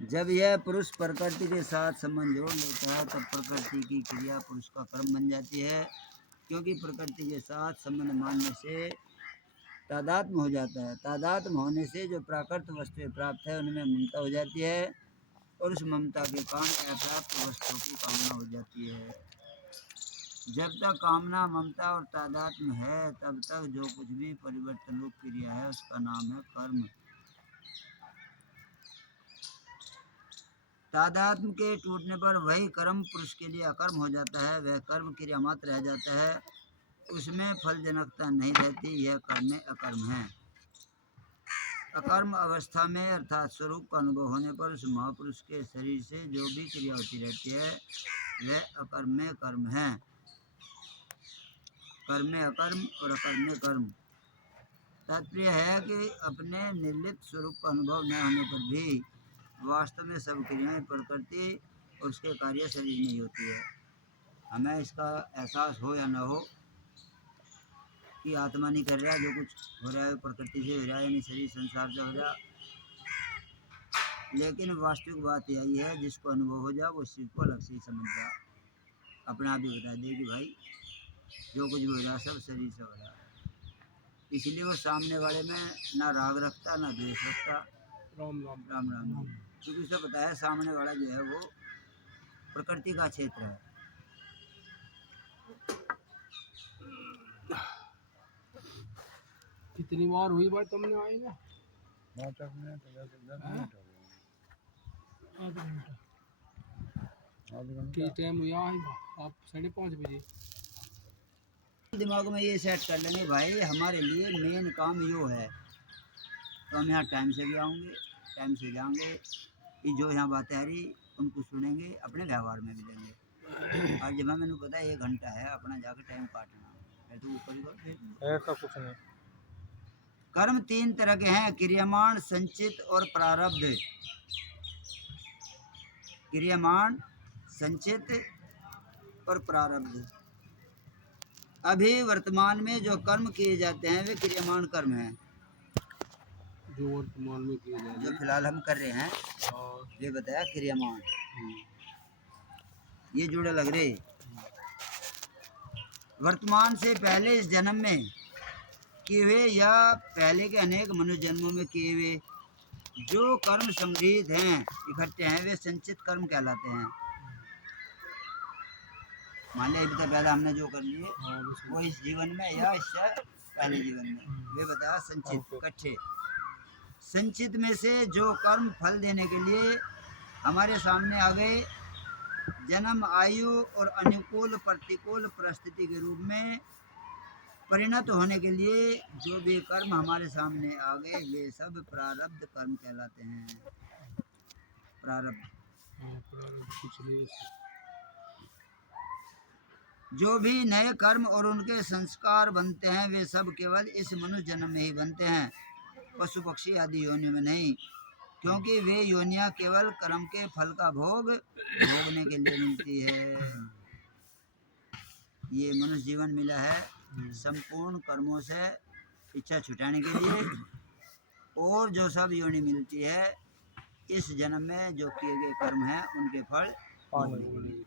जब यह पुरुष प्रकृति के साथ संबंध जोड़ लेता है तब प्रकृति की क्रिया पुरुष का कर्म बन जाती है, क्योंकि प्रकृति के साथ संबंध मानने से तादात्म्य हो जाता है। तादात्म्य होने से जो प्राकृत वस्तुएं प्राप्त है उनमें ममता हो जाती है और उस ममता के कारण अप्राप्त वस्तुओं की कामना हो जाती है। जब तक कामना, ममता और तादात्म्य है तब तक जो कुछ भी परिवर्तन रूप क्रिया है उसका नाम है कर्म। तादात्म्य के टूटने पर वही कर्म पुरुष के लिए अकर्म हो जाता है, वह कर्म क्रिया मात्र रह जाता है, उसमें फल जनकता नहीं रहती। यह कर्म में अकर्म है। अकर्म अवस्था में अर्थात स्वरूप का अनुभव होने पर उस महापुरुष के शरीर से जो भी क्रिया होती रहती है वह अकर्म में कर्म है। कर्म में अकर्म और अकर्म में कर्म। तात्पर्य है कि अपने निर्लिप्त स्वरूप का अनुभव न होने पर भी वास्तव में सब क्रियाएं प्रकृति और उसके कार्य शरीर में ही होती है। हमें इसका एहसास हो या न हो कि आत्मा नहीं कर रहा, जो कुछ हो रहा है प्रकृति से हो रहा है, यानी शरीर संसार से हो रहा, लेकिन वास्तविक बात यही है जिसको अनुभव हो जाए वो इस चीज़ को अलग से ही समझ जाए, अपने आप ही बता दे कि भाई जो कुछ भी हो रहा सब शरीर से हो रहा है। इसलिए वो सामने वाले में ना राग रखता ना द्वेष रखता। राम राम राम राम, क्योंकि उसे पता है सामने वाला जो है वो प्रकृति का क्षेत्र है। कितनी बार हुई बार तुमने आई ना? 10 मिनट हो गए। आधा घंटा किस टाइम हुआ आई आप? 5:30 बजे। दिमाग में ये सेट कर लेंगे भाई हमारे लिए मेन काम यो है, तो हम यहाँ टाइम से भी आएंगे, टाइम से जाएंगे, कि जो यहाँ बातें आ रही उनको सुनेंगे, अपने व्यवहार में भी लेंगे। और जब मैंने पता है 1 घंटा है अपना जाकर टाइम काटना है तो ऊपर ही ऐसा कुछ नहीं। कर्म 3 तरह के हैं, क्रियमाण, संचित और प्रारब्ध। क्रियमाण, संचित और प्रारब्ध। अभी वर्तमान में जो कर्म किए जाते हैं वे क्रियमाण कर्म हैं, जो वर्तमान में किए जा जो रहे फिलहाल हम कर रहे हैं ये बताया क्रियमाण, ये जुड़े लग रहे। वर्तमान से पहले इस जन्म में किए हुए या पहले के अनेक मनुष्य जन्मों में किए हुए जो कर्म समृद्ध हैं, इकट्ठे हैं, वे संचित कर्म कहलाते हैं। मान लिया अभी तक पहले हमने जो कर लिए वो इस जीवन में या इससे पहले जीवन में, वे बताया संचित इकट्ठे। संचित में से जो कर्म फल देने के लिए हमारे सामने आ गए, जन्म, आयु और अनुकूल प्रतिकूल परिस्थिति के रूप में परिणत होने के लिए जो भी कर्म हमारे सामने आ गए वे सब प्रारब्ध कर्म कहलाते हैं। प्रारब्ध। कुछ नहीं। जो भी नए कर्म और उनके संस्कार बनते हैं वे सब केवल इस मनुष्य जन्म में ही बनते हैं, पशु पक्षी आदि योनियों में नहीं, क्योंकि वे योनियां केवल कर्म के फल का भोगने के लिए मिलती है। ये मनुष्य जीवन मिला है संपूर्ण कर्मों से इच्छा छुटाने के लिए, और जो सब योनि मिलती है इस जन्म में जो किए गए कर्म हैं उनके फल भोगने के लिए।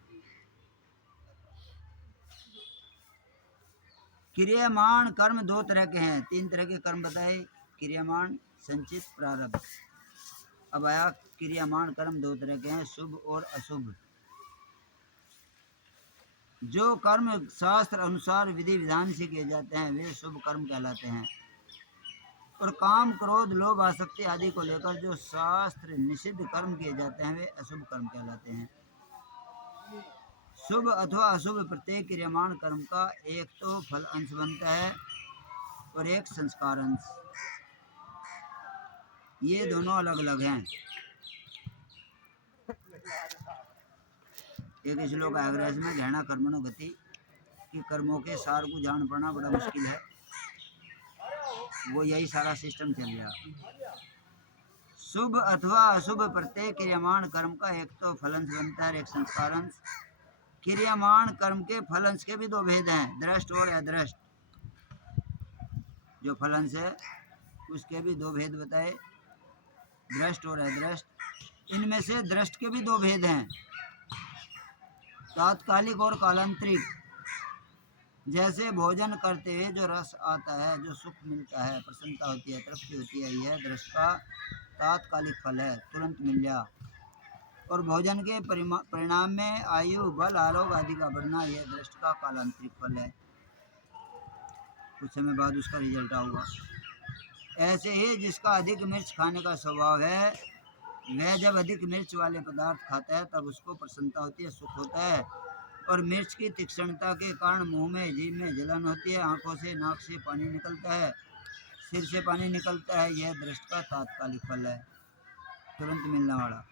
क्रियमाण कर्म 2 तरह के हैं, 3 तरह के कर्म बताए, क्रियमाण, संचित, प्रारब्ध। अब आया क्रियमाण कर्म 2 तरह के हैं, शुभ और अशुभ। जो कर्म शास्त्र अनुसार विधि विधान से किए जाते हैं वे शुभ कर्म कहलाते हैं, और काम, क्रोध, लोभ, आसक्ति आदि को लेकर जो शास्त्र निषिद्ध कर्म किए जाते हैं वे अशुभ कर्म कहलाते हैं। शुभ अथवा अशुभ प्रत्येक क्रियमाण कर्म का एक तो फल अंश बनता है और एक संस्कार अंश। ये दोनों अलग अलग हैं। एक श्लोक आग्रह में गहना कर्मणो गति कि कर्मों के सार को जान पाना बड़ा मुश्किल है, वो यही सारा सिस्टम चल रहा। शुभ अथवा अशुभ प्रत्येक क्रियमाण कर्म का एक तो फलंश बनता है, एक संस्कार अंश। क्रियमाण कर्म के फलंश के भी 2 भेद हैं, दृष्ट और अदृष्ट। जो फलंश है उसके भी 2 भेद बताए, दृष्ट और अदृष्ट। इनमें से दृष्ट के भी दो भेद हैं, तात्कालिक और कालांतरिक। जैसे भोजन करते हुए जो रस आता है, जो सुख मिलता है, प्रसन्नता होती है, तृप्ति होती है, यह दृष्ट का तात्कालिक फल है, तुरंत मिल जा। और भोजन के परिणाम में आयु, बल, आरोग्य आदि का बढ़ना, यह दृष्ट का कालांतरिक फल है, कुछ समय बाद उसका रिजल्ट आऊगा। ऐसे ही जिसका अधिक मिर्च खाने का स्वभाव है, वह जब अधिक मिर्च वाले पदार्थ खाता है तब उसको प्रसन्नता होती है, सुख होता है। और मिर्च की तीक्ष्णता के कारण मुंह में, जीभ में जलन होती है, आंखों से, नाक से पानी निकलता है, सिर से पानी निकलता है, यह दृष्ट का तात्कालिक फल है, तुरंत मिलने वाला।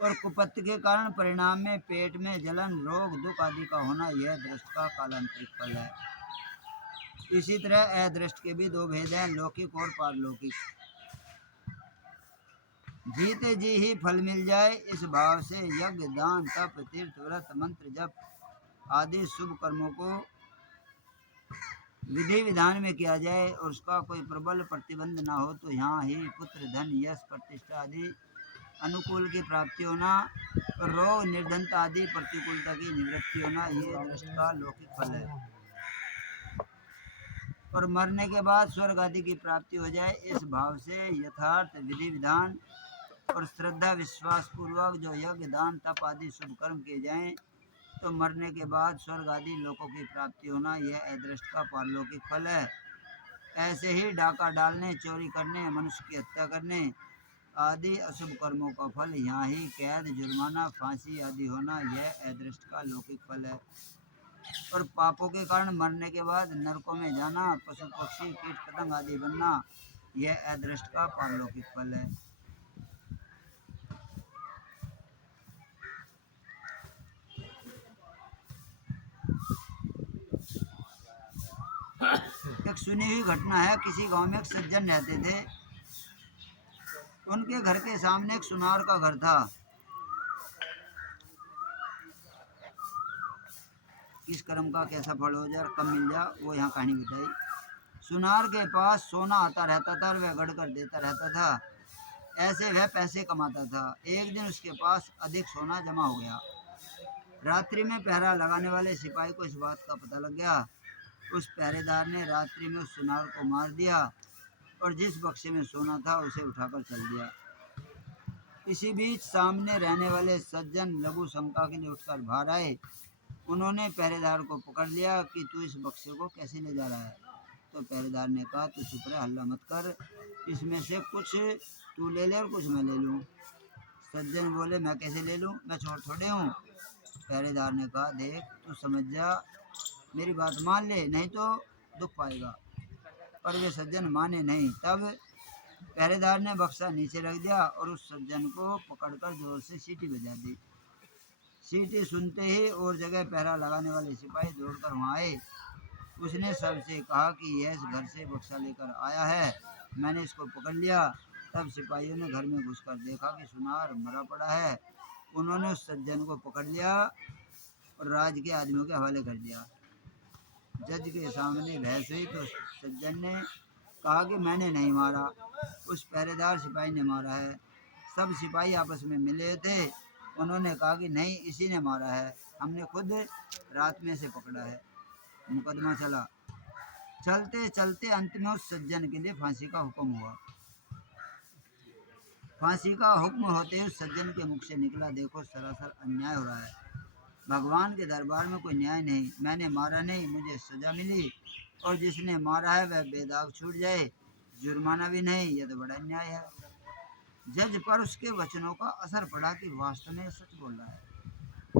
और कुपत्त के कारण परिणाम में पेट में जलन, रोग, दुख आदि का होना, यह दृष्ट का कालांतरिक फल है। इसी तरह अदृष्ट के भी दो भेद हैं, लौकिक और पारलौकिक। जीते जी ही फल मिल जाए, इस भाव से यज्ञ, दान, तप, तीर्थ, व्रत, मंत्र, जप आदि शुभ कर्मों को विधि विधान में किया जाए और उसका कोई प्रबल प्रतिबंध ना हो, तो यहाँ ही पुत्र, धन, यश, प्रतिष्ठा आदि अनुकूल की प्राप्ति होना, रोग, निर्धनता आदि प्रतिकूलता की निवृत्ति होना, ये दृष्ट का लौकिक फल है। और मरने के बाद स्वर्ग आदि की प्राप्ति हो जाए, इस भाव से यथार्थ विधि विधान और श्रद्धा विश्वास पूर्वक जो यज्ञ, दान, तप आदि शुभ कर्म किए जाएं, तो मरने के बाद स्वर्ग आदि लोकों की प्राप्ति होना, यह अदृष्ट का पारलौकिक फल है। ऐसे ही डाका डालने, चोरी करने, मनुष्य की हत्या करने आदि अशुभ कर्मों का फल यहाँ ही कैद, जुर्माना, फांसी आदि होना, यह अदृष्ट का लौकिक फल है। और पापों के कारण मरने के बाद नरकों में जाना, पशु पक्षी, कीट पतंग आदि बनना, यह अदृष्ट का पारलौकिक फल है। एक सुनी हुई घटना है, किसी गांव में एक सज्जन रहते थे। उनके घर के सामने एक सुनार का घर था। किस कर्म का कैसा फल हो जाए, कब मिल जा, वो यहाँ कहानी बताई। सुनार के पास सोना आता रहता था और वह गढ़ कर देता रहता था। ऐसे वह पैसे कमाता था। एक दिन उसके पास अधिक सोना जमा हो गया। रात्रि में पहरा लगाने वाले सिपाही को इस बात का पता लग गया। उस पहरेदार ने रात्रि में उस सुनार को मार दिया और जिस बक्से में सोना था उसे उठाकर चल दिया। इसी बीच सामने रहने वाले सज्जन लघु शंका के लिए उठकर बाहर आए। उन्होंने पहरेदार को पकड़ लिया कि तू इस बक्से को कैसे ले जा रहा है। तो पहरेदार ने कहा, तू चुप रह, हल्ला मत कर, इसमें से कुछ तू ले ले और कुछ मैं ले लूँ। सज्जन बोले, मैं कैसे ले लूँ, मैं चोर थोड़े हूँ। पहरेदार ने कहा, देख तू समझ जा, मेरी बात मान ले, नहीं तो दुख पाएगा। पर वे सज्जन माने नहीं। तब पहरेदार ने बक्सा नीचे रख दिया और उस सज्जन को पकड़कर जोर से सीटी बजा दी। सीटी सुनते ही और जगह पहरा लगाने वाले सिपाही दौड़कर वहाँ आए। उसने सबसे कहा कि यह इस घर से बक्सा लेकर आया है, मैंने इसको पकड़ लिया। तब सिपाहियों ने घर में घुसकर देखा कि सुनार मरा पड़ा है। उन्होंने उस सज्जन को पकड़ लिया और राज के आदमियों के हवाले कर दिया। जज के सामने बहस हुई तो सज्जन ने कहा कि मैंने नहीं मारा, उस पहरेदार सिपाही ने मारा है। सब सिपाही आपस में मिले थे। उन्होंने कहा कि नहीं, इसी ने मारा है, हमने खुद रात में से पकड़ा है। मुकदमा चला। चलते चलते अंत में उस सज्जन के लिए फांसी का हुक्म हुआ। फांसी का हुक्म होते ही उस सज्जन के मुख से निकला, देखो सरासर अन्याय हो रहा है, भगवान के दरबार में कोई न्याय नहीं, मैंने मारा नहीं, मुझे सजा मिली, और जिसने मारा है वह बेदाग छूट जाए, जुर्माना भी नहीं, यह तो बड़ा अन्याय है। जज पर उसके वचनों का असर पड़ा कि वास्तव में सच बोल रहा है,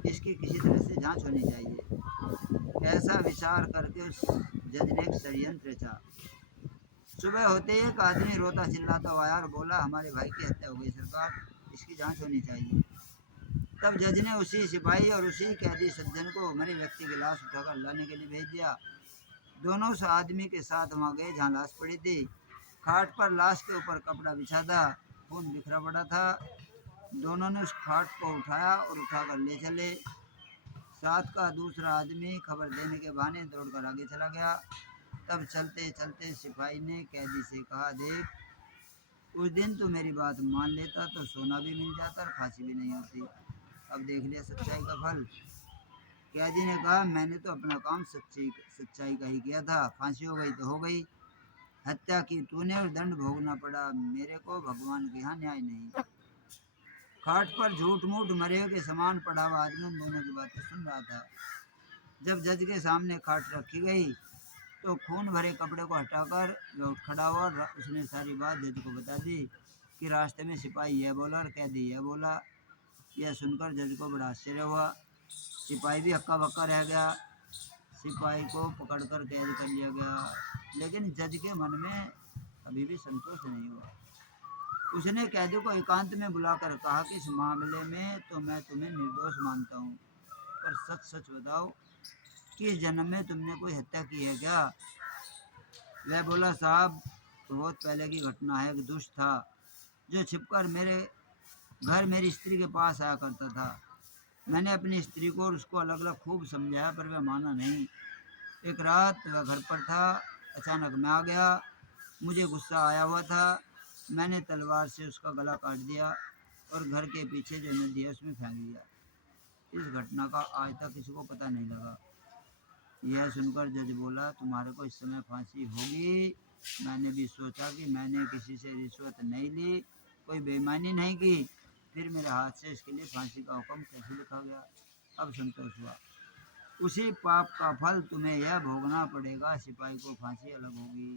इसकी किसी तरह से जांच होनी चाहिए। ऐसा विचार करके उस जज ने एक षड्यंत्र रचा। सुबह होते ही एक आदमी रोता चिल्लाता हुआ आया और बोला, हमारे भाई की हत्या हो गई सरकार, इसकी जांच होनी चाहिए। तब जज ने उसी सिपाही और उसी कैदी सज्जन को मरे व्यक्ति की लाश उठाकर लाने के लिए भेज दिया। दोनों उस आदमी के साथ वहाँ गए जहाँ लाश पड़ी थी। खाट पर लाश के ऊपर कपड़ा बिछा था, खून बिखरा पड़ा था। दोनों ने उस खाट को उठाया और उठाकर ले चले। साथ का दूसरा आदमी खबर देने के बहाने दौड़कर आगे चला गया। तब चलते चलते सिपाही ने कैदी से कहा, देख उस दिन तो मेरी बात मान लेता तो सोना भी मिल जाता और फांसी भी नहीं होती। अब देख लिया सच्चाई का फल। कैदी ने कहा मैंने तो अपना काम सच्चाई का ही किया था, फांसी हो गई तो हो गई, हत्या की तूने और दंड भोगना पड़ा, मेरे को भगवान के यहाँ न्याय नहीं। खाट पर झूठ मूठ मरे के समान पड़ा हुआ आदमी उन दोनों की बातें सुन रहा था। जब जज के सामने खाट रखी गई तो खून भरे कपड़े को हटाकर वह उठ खड़ा हुआ और उसने सारी बात जज को बता दी कि रास्ते में सिपाही यह बोला और कैदी यह बोला। यह सुनकर जज को बड़ा आश्चर्य हुआ। सिपाही भी हक्का बक्का रह गया। सिपाही को पकड़कर कैद कर लिया गया, लेकिन जज के मन में अभी भी संतोष नहीं हुआ। उसने कैदी को एकांत में बुलाकर कहा कि इस मामले में तो मैं तुम्हें निर्दोष मानता हूँ, पर सच सच बताओ कि इस जन्म में तुमने कोई हत्या की है क्या? वह बोला साहब बहुत पहले की घटना है। एक दुष्ट था जो छिपकर मेरे घर मेरी स्त्री के पास आया करता था। मैंने अपनी स्त्री को और उसको अलग अलग खूब समझाया पर वह माना नहीं। एक रात वह घर पर था, अचानक मैं आ गया। मुझे गुस्सा आया हुआ था। मैंने तलवार से उसका गला काट दिया और घर के पीछे जो नदी है उसमें फेंक दिया। इस घटना का आज तक किसी को पता नहीं लगा। यह सुनकर जज बोला तुम्हारे को इस समय फांसी होगी। मैंने भी सोचा कि मैंने किसी से रिश्वत नहीं ली, कोई बेईमानी नहीं की, फिर मेरे हाथ से इसके लिए फांसी का हुक्म कैसे लिखा गया। अब संतोष हुआ। उसी पाप का फल तुम्हें यह भोगना पड़ेगा। सिपाही को फांसी अलग होगी,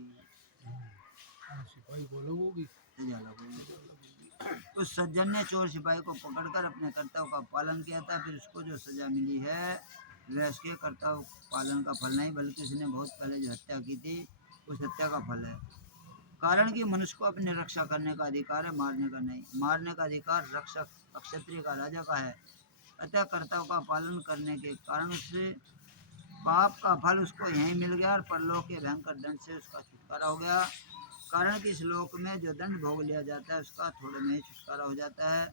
सिपाही को अलग होगी। सजा अलग होगी। उस सज्जन ने चोर सिपाही को पकड़कर अपने कर्तव्य का पालन किया था, फिर उसको जो सजा मिली है वह उसके कर्तव्य पालन का फल नहीं बल्कि उसने बहुत पहले जो हत्या की थी उस हत्या का फल है। कारण कि मनुष्य को अपने रक्षा करने का अधिकार है, मारने का नहीं। मारने का अधिकार रक्षक क्षत्रिय का राजा का है। अतः कर्तव्य का पालन करने के कारण उससे पाप का फल उसको यहीं मिल गया और परलोक के भयंकर दंड से उसका छुटकारा हो गया। कारण कि इस लोक में जो दंड भोग लिया जाता है उसका थोड़े में ही छुटकारा हो जाता है,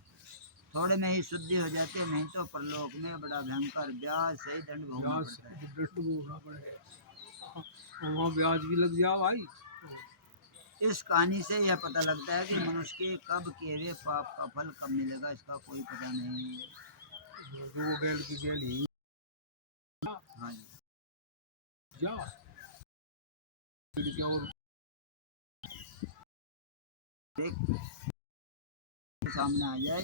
थोड़े में ही शुद्धि हो जाती है, नहीं तो परलोक में बड़ा भयंकर ब्याज से ही दंड भोगना ब्याज पड़ता है। दंड भोगना पड़ेगा और वहाँ ब्याज भी लग जाओ भाई। इस कहानी से यह पता लगता है कि मनुष्य के कब किए हुए पाप का फल कब मिलेगा इसका कोई पता नहीं। जो वो गैल की गैल ही हाँ जी। जा फिर क्या और एक सामने आ जाए।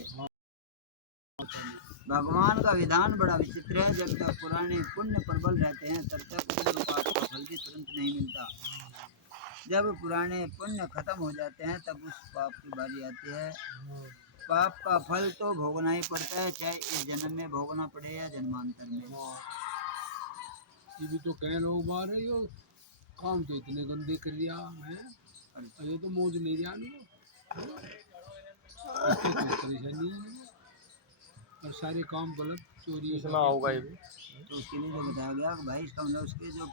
भगवान का विधान बड़ा विचित्र है। जब तक पुराने पुण्य प्रबल रहते हैं तब तक पूर्व पाप का फल भी तुरंत नहीं मिलता। जब पुराने पुण्य खत्म हो जाते हैं तब उस पाप की बारी आती है। पाप का फल तो भोगना ही पड़ता है, चाहे इस जन्म में भोगना पड़े या जन्मांतर में। ये भी तो कह लो बार है यो काम तो इतने गंदे कर लिया है। ये तो मौज नहीं जानी इससे कोई परेशानी नहीं है। और सारे काम गलत चोरी इतना होगा ये भी। तो उसके लिए जो बताया गया कि भाई इसका मतलब उसके जो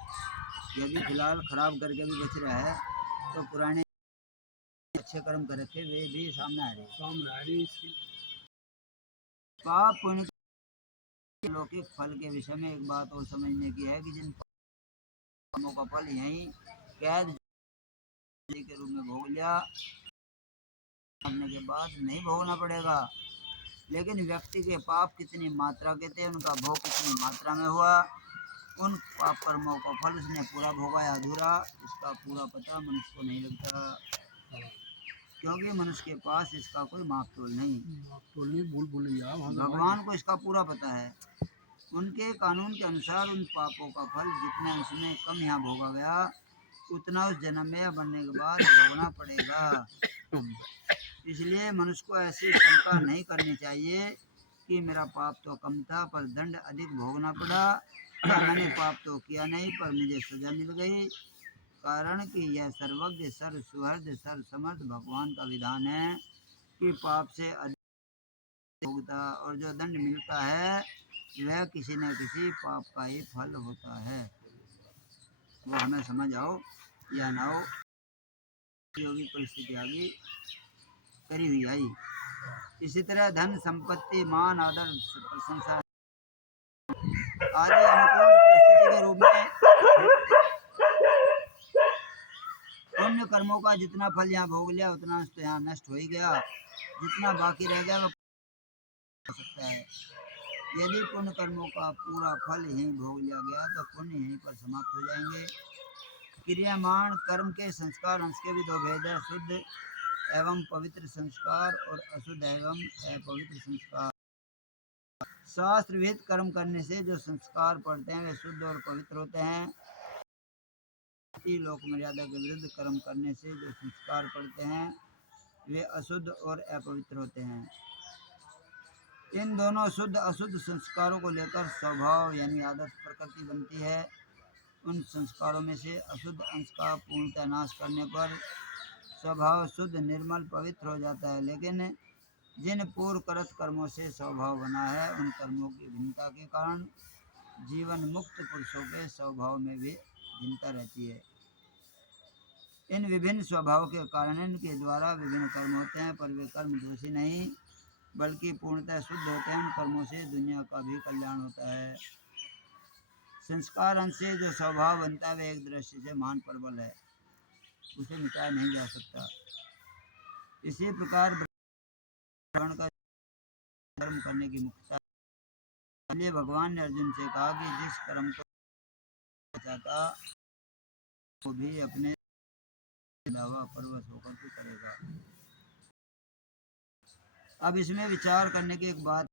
यदि फिलहाल खराब करके भी बच रहा है तो पुराने अच्छे कर्म कर रखे वे भी सामने आ रहे हैं। सामने आ रही इसकी पाप पुण्य के लौकिक फल के विषय में एक बात और समझने की है कि जिन कामों का फल यहीं कैद के रूप में भोग लिया करने के बाद नहीं भोगना पड़ेगा, लेकिन व्यक्ति के पाप कितनी मात्रा के थे, उनका भोग कितनी मात्रा में हुआ, उन पाप कर्मों का फल उसने पूरा भोगा या अधूरा, इसका पूरा पता मनुष्य को नहीं लगता, क्योंकि मनुष्य के पास इसका कोई माप तोल नहीं। भूल भूल गया भगवान को इसका पूरा पता है। उनके कानून के अनुसार उन पापों का फल जितना उसने कम यहाँ भोगा गया उतना उस जन्म में या बनने के बाद भोगना पड़ेगा। इसलिए मनुष्य को ऐसी शंका नहीं करनी चाहिए कि मेरा पाप तो कम था पर दंड अधिक भोगना पड़ा, या मैंने पाप तो किया नहीं पर मुझे सजा मिल गई। कारण कि यह सर्वज्ञ सर्व सुहृद सर्व समर्थ भगवान का विधान है कि पाप से अधिक भोगता और जो दंड मिलता है वह किसी न किसी पाप का ही फल होता है। वो हमें समझ आओ या ना हो, योगी परिस्थिति आ गई करी हुई आई। इसी तरह धन संपत्ति मान आदर प्रशंसा आदि अनुकूल परिस्थिति के रूप में पुण्य विभिन्न कर्मों का जितना फल यहाँ भोग लिया उतना अंश तो यहाँ नष्ट हो ही गया, जितना बाकी रह गया वो हो सकता है। यदि पुण्य कर्मों का पूरा फल यहीं भोग लिया गया तो पुण्य यहीं पर समाप्त हो जाएंगे। क्रियामान कर्म के संस्कार अंश के भी दो भेद है, शुद्ध एवं पवित्र संस्कार और अशुद्ध एवं अपवित्र संस्कार। शास्त्र विहित कर्म करने से जो संस्कार पड़ते हैं वे शुद्ध और पवित्र होते हैं। लोक मर्यादा के विरुद्ध कर्म करने से जो संस्कार पड़ते हैं वे अशुद्ध और अपवित्र होते हैं। इन दोनों शुद्ध अशुद्ध संस्कारों को लेकर स्वभाव यानी आदत प्रकृति बनती है। उन संस्कारों में से अशुद्ध अंश का पूर्णतः नाश करने पर स्वभाव शुद्ध निर्मल पवित्र हो जाता है, लेकिन जिन पूर्व करत कर्मों से स्वभाव बना है उन कर्मों की भिन्नता के कारण जीवन मुक्त पुरुषों के स्वभाव में भी भिन्नता रहती है। इन विभिन्न स्वभाव के कारण इनके द्वारा विभिन्न कर्म होते हैं, पर वे कर्म दोषी नहीं बल्कि पूर्णतः शुद्ध होते हैं। उन कर्मों से दुनिया का भी कल्याण होता है। संस्कार अंश से जो स्वभाव बनता है वह एक दृष्टि से महान प्रबल है, उसे मिटाया नहीं जा सकता। इसी प्रकार ब्राह्मण का कर्म करने की मुख्यता, इसलिए भगवान ने अर्जुन से कहा कि जिस कर्म को चाहता वो भी अपने दावा परवश होकर के करेगा। अब इसमें विचार करने की एक बात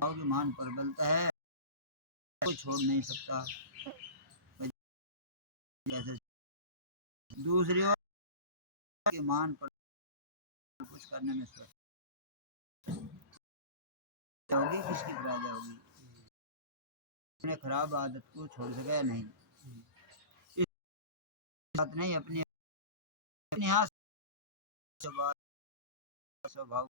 की महान प्रबलता है, कोई छोड़ नहीं सकता। दूसरी ओर के महान कुछ करने में होगी, किसकी राजा होगी, अपने खराब आदत को छोड़ सके नहीं। इस बात नहीं अपनी स्वभाव।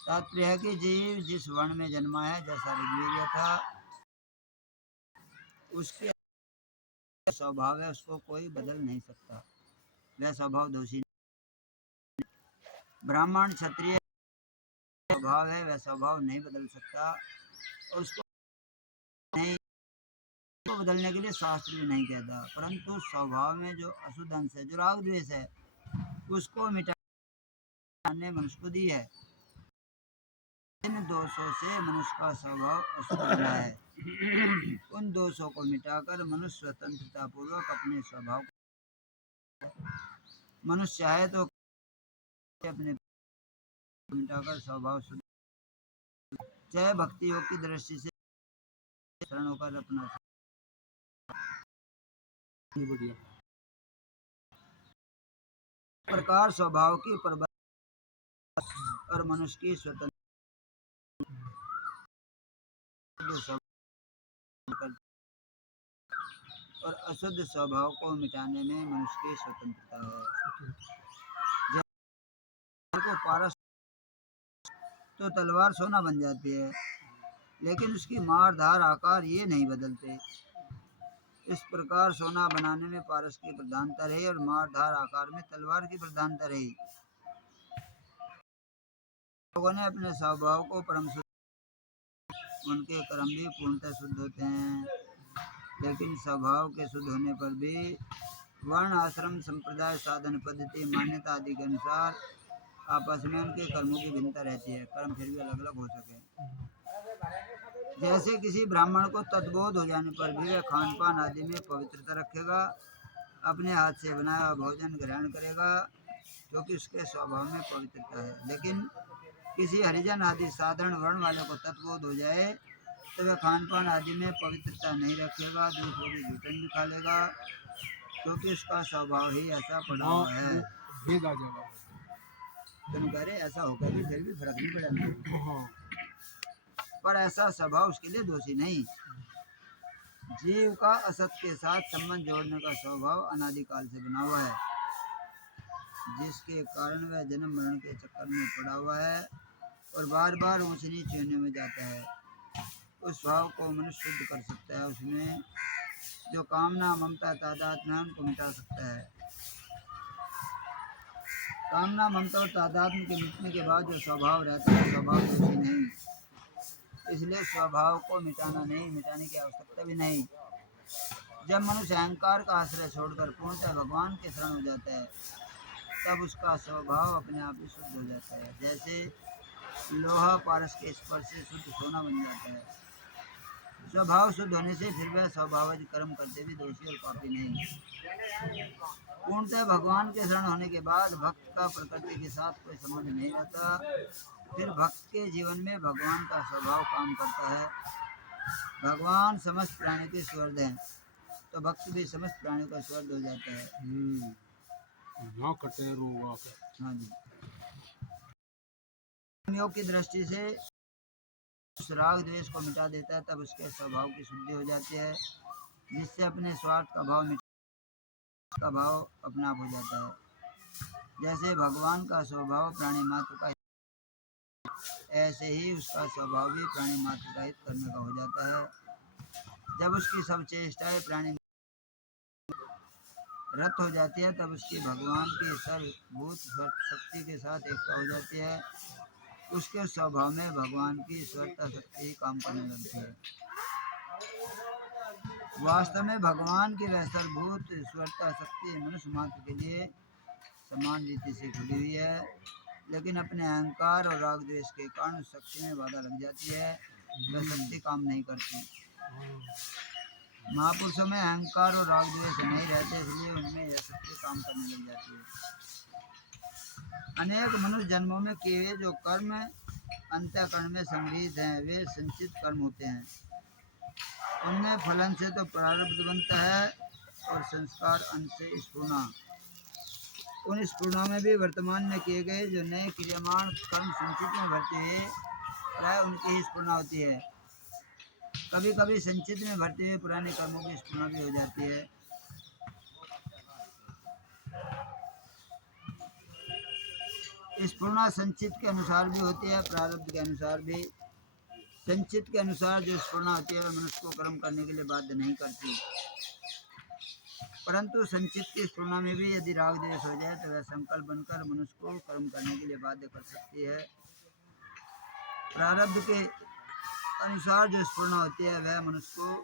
तात्पर्य है कि जीव जिस वर्ण में जन्मा है, जैसा ऋग्वेद था, उसके स्वभाव है, उसको कोई बदल नहीं सकता। वह स्वभाव दोषी नहीं। ब्राह्मण क्षत्रिय स्वभाव है, वह स्वभाव नहीं बदल सकता। उसको नहीं को बदलने के लिए शास्त्र भी नहीं कहता, परंतु स्वभाव में जो अशुद्ध अंश है, जो राग द्वेष है, उसको मिटाने मनुष्य को दी है। इन दोषों से मनुष्य का स्वभाव अशुद्ध बना है। उन दोषों को मिटाकर मनुष्य स्वतंत्रता पूर्वक अपने स्वभाव मनुष्य चाहे तो अपने मिटाकर स्वभाव शुद्ध, चाहे भक्ति योग की दृष्टि से शरण होकर अपना बढ़िया प्रकार स्वभाव की प्रबल और मनुष्य की स्वतंत्र और अशुद्ध स्वभाव को मिटाने में मनुष्य की स्वतंत्रता है। को पारस तो तलवार सोना बन जाती है, लेकिन उसकी मार धार आकार ये नहीं बदलते। इस प्रकार सोना बनाने में पारस की प्रधानता रही और मार धार आकार में तलवार की प्रधानता रही। लोगों ने अपने स्वभाव को परम शुद्ध, उनके कर्म भी पूर्णतः शुद्ध होते हैं, लेकिन स्वभाव के शुद्ध होने पर भी वर्ण आश्रम संप्रदाय साधन पद्धति मान्यता आदि के अनुसार आपस में उनके कर्मों की भिन्नता रहती है। कर्म फिर भी अलग अलग हो सके। जैसे किसी ब्राह्मण को तद्बोध हो जाने पर भी वह खान पान आदि में पवित्रता रखेगा, अपने हाथ से बनाया हुआ भोजन ग्रहण करेगा क्योंकि उसके स्वभाव में पवित्रता है। लेकिन किसी हरिजन आदि साधारण वर्ण वाले को तद्बोध हो जाए तो वह खान पान आदि में पवित्रता नहीं रखेगा, दूसरों की घुटन भी खा लेगा क्योंकि उसका स्वभाव ही ऐसा पड़ा हुआ है। भेद आ जाएगा। तुम कह रहे ऐसा होकर भी फिर भी फर्क नहीं पड़ेगा, पर ऐसा स्वभाव उसके लिए दोषी नहीं। जीव का असत के साथ संबंध जोड़ने का स्वभाव अनादिकाल से बना हुआ है, जिसके कारण वह जन्म मरण के चक्कर में पड़ा हुआ है और बार बार ऊंच नीच होने में जाता है। उस भाव को मनुष्य शुद्ध कर सकता है, उसमें जो कामना ममता तादात्म्य है उनको मिटा सकता है। कामना ममता और तादात्म्य के मिटने के बाद जो स्वभाव रहता है स्वभाव दोषी नहीं, इसलिए स्वभाव को मिटाना नहीं, मिटाने की आवश्यकता भी नहीं। जब मनुष्य अहंकार का आश्रय छोड़कर पूर्णतः भगवान के शरण हो जाता है तब उसका स्वभाव अपने आप ही शुद्ध हो जाता है। जैसे लोहा पारस के स्पर्श से शुद्ध सोना बन जाता है। स्वभाव शुद्ध होने से फिर वह स्वभावज कर्म करते भी दोषी और पापी नहीं। पूर्णतः भगवान के शरण होने के बाद भक्त का प्रकृति के साथ कोई संबंध नहीं रहता। फिर भक्त के जीवन में भगवान का स्वभाव काम करता है। भगवान समस्त प्राणी के स्वर्ग हैं तो भक्त भी समस्त प्राणियों का स्वर्ग हो जाता है। यहाँ कटे रोगा के। हाँ जी। योग की दृष्टि से उस राग द्वेष को मिटा देता है तब उसके स्वभाव की शुद्धि हो जाती है, जिससे अपने स्वार्थ का भाव अपना आप हो जाता है। जैसे भगवान का स्वभाव प्राणी मात्र का ऐसे ही उसका स्वभाव भी प्राणी मात्र का हित करने का हो जाता है। जब उसकी सब चेष्टाएं प्राणी रत हो जाती है तब उसकी भगवान की सर्वभूत शक्ति के साथ एकता हो जाती है। उसके स्वभाव में भगवान की ईश्वरता शक्ति ही काम करने लगती है। वास्तव में भगवान की वह सर्वभूत ईश्वरता शक्ति मनुष्य मात्र के लिए समान रीति से खुली हुई है, लेकिन अपने अहंकार और राग द्वेष के कारण उस शक्ति में बाधा लग जाती है। वह शक्ति काम नहीं करती। महापुरुषों में अहंकार और राग द्वेष नहीं रहते, इसलिए उनमें यह शक्ति काम करने लग जाती है। अनेक मनुष्य जन्मों में किए जो कर्म अंतःकरण में संग्रहित हैं वे संचित कर्म होते हैं। उनमें फलन से तो प्रारब्ध बनता है और संस्कार अंत से स्फुरणा। उन स्फुरणा में भी वर्तमान में किए गए जो नए क्रियामान कर्म संचित में भरते हुए प्राय उनकी ही स्फुरणा होती है। कभी कभी संचित में भरते हुए पुराने कर्मों की स्फुरणा भी हो जाती है। स्फुरणा संचित के अनुसार भी होती है, प्रारब्ध के अनुसार भी। संचित के अनुसार जो स्फुरणा होती है वह मनुष्य को कर्म करने के लिए बाध्य नहीं करती, परंतु संचित की स्फुरणा में भी यदि राग द्वेष हो जाए तो वह संकल्प बनकर मनुष्य को कर्म करने के लिए बाध्य कर सकती है। प्रारब्ध के अनुसार जो स्फुरणा होती है वह मनुष्य को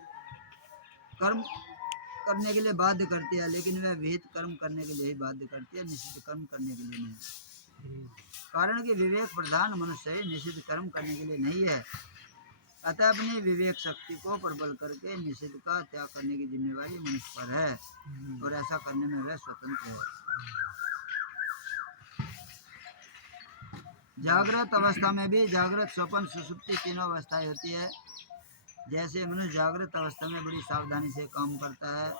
कर्म करने के लिए बाध्य करती है, लेकिन वह विहित कर्म करने के लिए ही बाध्य करती है, निषिद्ध कर्म करने के लिए नहीं। कारण कि विवेक प्रधान मनुष्य है, निषिद्ध कर्म करने के लिए नहीं है। अतः अपनी विवेक शक्ति को प्रबल करके निषिद्ध का त्याग करने की जिम्मेवारी मनुष्य पर है और ऐसा करने में वह स्वतंत्र है। जागृत अवस्था में भी जागृत स्वप्न सुषुप्ति तीनों अवस्थाएं होती है। जैसे मनुष्य जागृत अवस्था में बड़ी सावधानी से काम करता है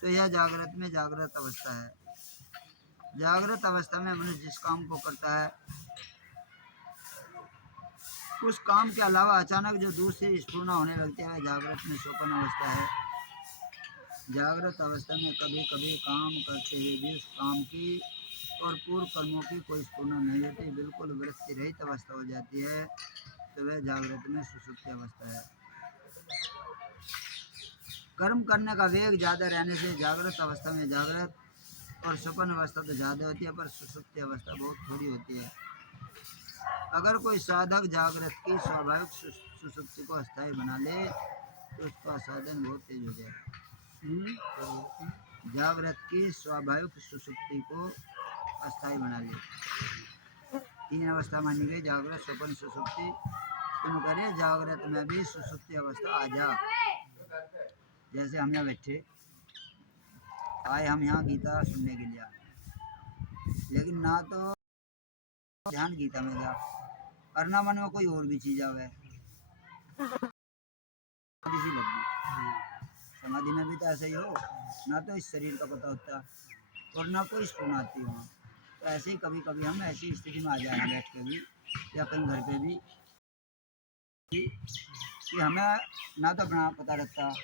तो यह जागृत में जागृत अवस्था है। जागृत अवस्था में मनुष्य जिस काम को करता है उस काम के अलावा अचानक जो दूसरी स्फुरणा होने लगती है जागृत में स्वप्न अवस्था है। जागृत अवस्था में कभी कभी काम करते हुए भी उस काम की और पूर्व कर्मों की कोई स्फुरणा नहीं होती, बिल्कुल वृत्ति रहित अवस्था हो जाती है, तो वह जागृत में सुषुप्ति अवस्था है। कर्म करने का वेग ज़्यादा रहने से जागृत अवस्था में जागृत और स्वप्न अवस्था तो ज़्यादा होती है, पर सुषुप्ति अवस्था बहुत थोड़ी होती है। अगर कोई साधक जागृत की स्वाभाविक सुषुप्ति को अस्थायी बना ले तो उसका साधन बहुत तेज हो जाएगा। जागृत की स्वाभाविक सुषुप्ति को अस्थायी बना ले। तीन अवस्था मानी गई, जागृत स्वप्न सुषुप्ति। तुम करे जागृत में भी सुषुप्ति अवस्था आ जा। जैसे हम यहाँ बैठे आए, हम यहाँ गीता सुनने के लिए आए, लेकिन ना तो ध्यान गीता में जा और ना मन में कोई और भी चीज आवे, समाधि सी लग गई। समाधि में भी तो ऐसा ही हो, ना तो इस शरीर का पता होता और ना कोई स्फुरण आती हो। तो ऐसे ही कभी कभी हम ऐसी स्थिति में आ जाए बैठ के भी या कहीं घर पे भी कि हमें ना तो अपना पता रहता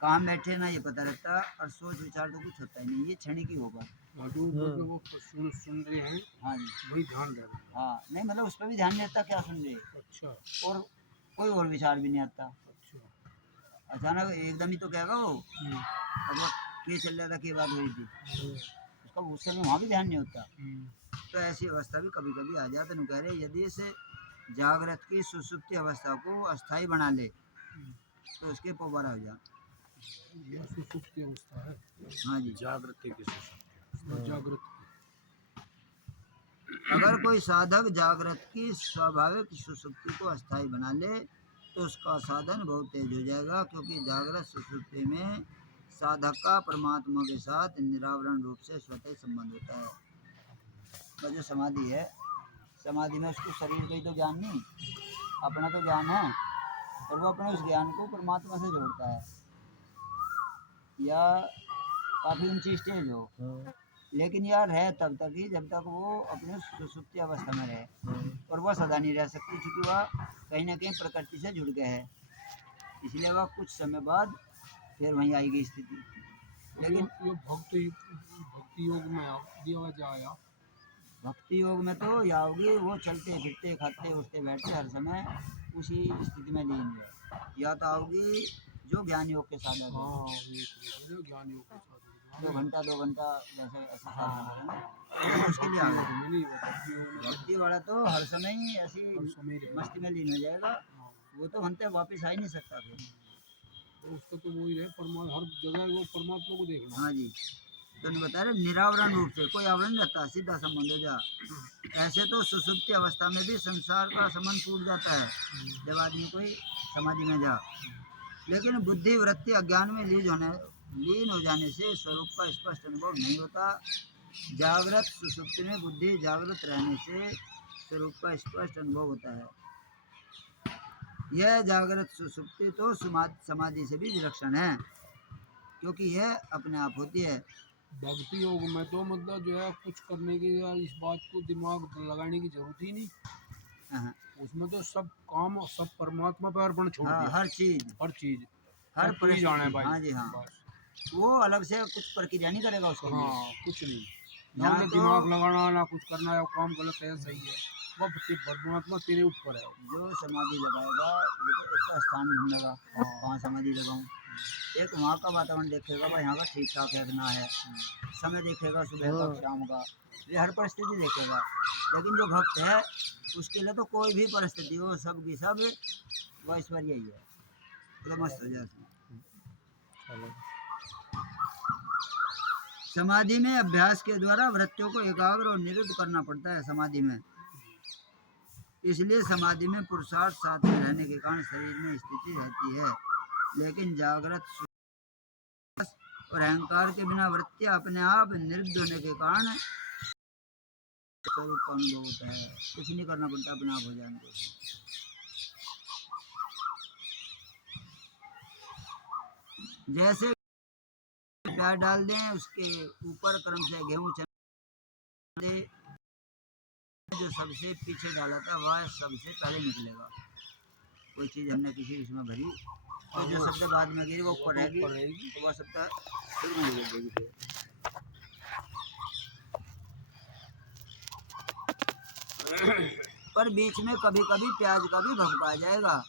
कहाँ बैठे, ना ये पता रहता और सोच विचार तो कुछ होता ही नहीं, ये क्षणिक ही होगा। वो सुन रहे हैं। हाँ जी, वही ध्यान दे रहे हैं। हाँ नहीं मतलब उस पर भी ध्यान नहीं आता क्या सुन रहे, अच्छा और कोई और विचार भी नहीं आता। अच्छा। अचानक एकदम ही तो कहेगा वो अब वो ये चल रहा था कि बात हुई थी, उसका उस समय वहाँ भी ध्यान नहीं होता। तो ऐसी अवस्था भी कभी कभी आ जाती है। कह रहे यदि इसे जागृत की सुषुप्ति अवस्था को अस्थायी बना ले तो उसके पोबारा हो जा। ये सुसुप्ति अवस्था है, हाँ जी। जागृति की सुसुप्ति। जागृत। अगर कोई साधक जागृत की स्वाभाविक सुसुप्ति को अस्थायी बना ले तो उसका साधन बहुत तेज हो जाएगा, क्योंकि जागृत सुसुप्ति में साधक का परमात्मा के साथ निरावरण रूप से स्वतः संबंध होता है। तो जो समाधि है, समाधि में उसको शरीर का ही तो ज्ञान नहीं, अपना तो ज्ञान है, और वो अपने उस ज्ञान को परमात्मा से जोड़ता है। या काफ़ी ऊंची स्टेज हो, लेकिन यार है तब तक ही जब तक वो अपने सुसुप्ति अवस्था में रहे, और वह सदा नहीं रह सकती, क्योंकि वह कहीं ना कहीं प्रकृति से जुड़ गए है, इसलिए वह कुछ समय बाद फिर वहीं आएगी स्थिति। लेकिन ये भक्ति योग में दिया जाया। भक्ति योग में तो याओगी वो चलते फिरते खाते उठते बैठते हर समय उसी स्थिति में लीन है। या तो आओगी जो ज्ञान योग के साथ है, हाँ, ये ज्ञान योग के साथ 2 घंटा जैसे ऐसा साधना करें तो उसके लिए आ गए। नहीं होता। भक्ति वाला तो हर समय ही ऐसी समय रहेगा। मस्ती में लीन हो जाएगा, वो तो अंत वापस आ ही नहीं सकता फिर। तो उसका तो वही है, हर जगह वो परमात्मा को देखना। हाँ जी, तो बता रहे निरावरण रूप से, कोई आवरण रहता, सीधा संबंध हो जा। ऐसे तो सुसुप्ति अवस्था में भी संसार का संबंध टूट जाता है जब आदमी कोई समाधि में जा, लेकिन बुद्धि वृत्ति अज्ञान में लीन हो जाने से स्वरूप का स्पष्ट अनुभव नहीं होता। जागृत सुसुप्ति में बुद्धि जागृत रहने से स्वरूप का स्पष्ट अनुभव होता है। यह जागृत सुसुप्ति तो समाधि से भी विलक्षण है, क्योंकि यह अपने आप होती है। भक्ति योग में तो मतलब जो है कुछ करने की या इस बात को दिमाग लगाने की जरूरत ही नहीं। हाँ, उसमें तो सब काम सब परमात्मा पर अर्पण छोड़ हाँ, दिया। हर चीज हर हर ही जाने भाई। हाँ जी, हाँ, बस। वो अलग से कुछ प्रक्रिया नहीं करेगा उसके लिए। हाँ, कुछ नहीं, ना यहाँ तो तो दिमाग लगाना ना कुछ करना, या काम गलत है सही है, वो परमात्मा तेरे ऊपर है। जो समाधि लगाएगा वो तो इसका स्थान ढूंढेगा, कहाँ समाधि लगाऊं। एक वहाँ का वातावरण देखेगा, भाई यहाँ का ठीक ठाक है कि ना है, समय देखेगा सुबह का शाम का, ये हर परिस्थिति देखेगा। लेकिन जो भक्त है उसके लिए तो कोई भी परिस्थिति हो, सब की सब वह ऐश्वर्य ही है, तो मस्त हो जाए। समाधि में अभ्यास के द्वारा वृत्तियों को एकाग्र और निरुद्ध करना पड़ता है समाधि में, इसलिए समाधि में पुरुषार्थ साथ में रहने के कारण शरीर में स्थिति रहती है। लेकिन जागृत और अहंकार के बिना वृत्तियां अपने आप निरुद्ध होने के कारण स्वरूप का अनुभव होता है, कुछ नहीं करना पड़ता, अपने आप हो जाने को। जैसे प्याज डाल दें, उसके ऊपर क्रम से गेहूं चना दे, जो सबसे पीछे डाला था वह सबसे पहले निकलेगा। कोई चीज़ हमने किसी उसमें भरी तो जो शब्द बाद में गिरी वो ऊपर रहेगी, तो वह शब्द शुरू में गिर जाएगी। पर बीच में कभी कभी प्याज का भी भभका आ जाएगा,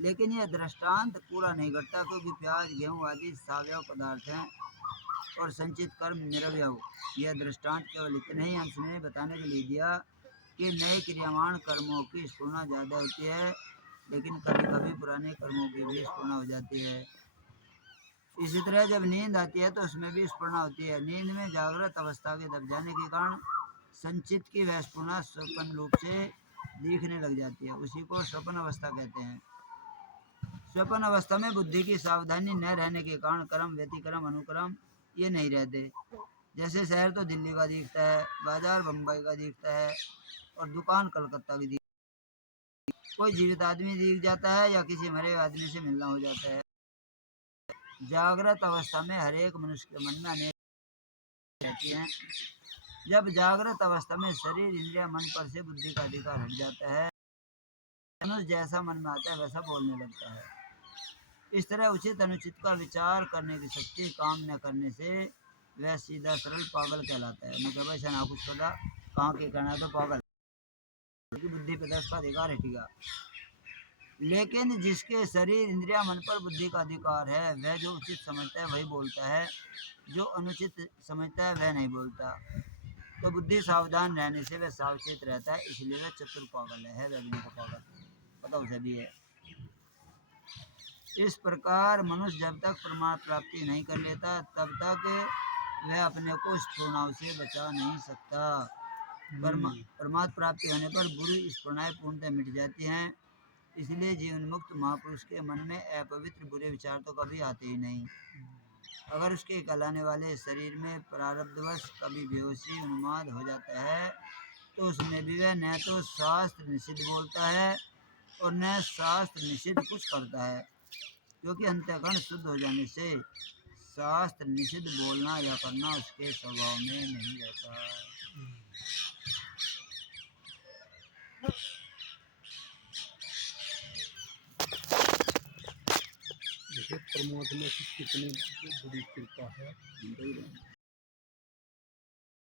लेकिन यह दृष्टांत पूरा नहीं करता, क्योंकि प्याज गेहूं आदि सावयव पदार्थ हैं और संचित कर्म निरवयव। यह दृष्टांत केवल इतने ही अंश में बताने के लिए दिया कि नए क्रियामान कर्मों की स्फुरना ज़्यादा होती है, लेकिन कभी कभी पुराने कर्मों की भी स्फुरना हो जाती है। इसी तरह जब नींद आती है तो उसमें भी स्फुरना होती है। नींद में जागृत अवस्था के दब जाने के कारण संचित की वह स्फुरना स्वप्न रूप से दिखने लग जाती है, उसी को स्वप्न अवस्था कहते हैं। स्वप्न अवस्था में बुद्धि की सावधानी न रहने के कारण कर्म व्यतिक्रम अनुक्रम ये नहीं रहते। जैसे शहर तो दिल्ली का दिखता है, बाजार बम्बई का दिखता है, और दुकान कलकत्ता की दिखती है। कोई जीवित आदमी दिख जाता है या किसी मरे आदमी से मिलना हो जाता है। जागृत अवस्था में हर एक मनुष्य के मन में अनेक रहती हैं। जब जागृत अवस्था में शरीर इंद्रिया मन पर से बुद्धि का अधिकार हट जाता है, मनुष्य जैसा मन में आता है वैसा बोलने लगता है। इस तरह उचित अनुचित का विचार करने की शक्ति काम न करने से वह सीधा सरल पागल कहलाता है। मैं वैसा ना कुछ पता कहाँ के कहना तो पागल, क्योंकि बुद्धि पे दस का अधिकार हटेगा। लेकिन जिसके शरीर इंद्रिया मन पर बुद्धि का अधिकार है, वह जो उचित समझता है वही बोलता है, जो अनुचित समझता है वह नहीं बोलता। तो बुद्धि सावधान रहने से वह सावचेत रहता है, इसलिए वह चतुर पागल है, वह भी नहीं पागल, पता उसे भी है। इस प्रकार मनुष्य जब तक परमात्मा प्राप्ति नहीं कर लेता तब तक वह अपने को इस स्फुरणाओं से बचा नहीं सकता। परमात्मा प्राप्ति होने पर बुरी स्फुरणाएं पूर्णतः मिट जाती हैं। इसलिए जीवन मुक्त महापुरुष के मन में अपवित्र बुरे विचार तो कभी आते ही नहीं। अगर उसके कहलाने वाले शरीर में प्रारब्धवश कभी बेहोशी उन्माद हो जाता है तो उसमें भी वह न तो शास्त्र निषिद्ध बोलता है और न शास्त्र निषिद्ध कुछ करता है, क्योंकि अंतःकरण शुद्ध हो जाने से शास्त्र निषिद्ध बोलना या करना उसके स्वभाव में नहीं रहता। देखिए परमात्मा की कितनी बड़ी कृपा है।